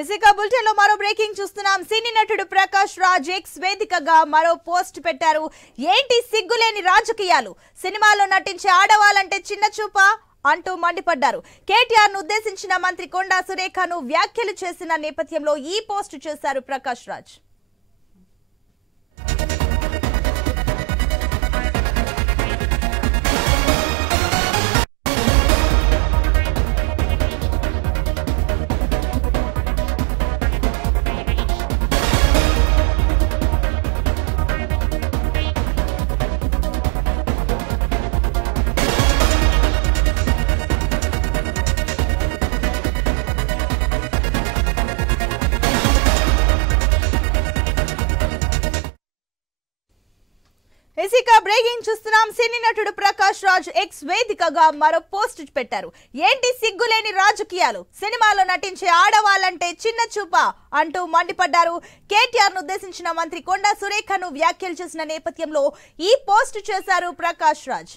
Visakha bulletin లో మరో breaking చూస్తున్నాం. సినీ నటుడు ప్రకాష్ రాజ్ ఎక్స్ వేదికగా మరో పోస్ట్ పెట్టారు. ఏంటి సిగ్గులేని రాజకీయాలు, సినిమాలో నటించే ఆడవాళ్ళంటే చిన్న చూపా అంటూ మండిపడ్డారు. కేటీఆర్ ను ఉద్దేశించిన మంత్రి కొండా సురేఖను వ్యాఖ్యలు చేసిన నేపథ్యంలో ఈ పోస్ట్ చేశారు ప్రకాష్ రాజ్. బ్రేకింగ్ చూస్తున్నాం. సినీ నటుడు ప్రకాష్ రాజ్ ఎక్స్ వేదికగా మరో పోస్ట్ పెట్టారు. ఏంటి సిగ్గులేని రాజకీయాలు, సినిమాలో నటించే ఆడవాళ్ళంటే చిన్న చూపా అంటూ మండిపడ్డారు. కేటీఆర్ ను ఉద్దేశించిన మంత్రి కొండా సురేఖను వ్యాఖ్యలు చేసిన నేపథ్యంలో ఈ పోస్ట్ చేశారు ప్రకాష్ రాజ్.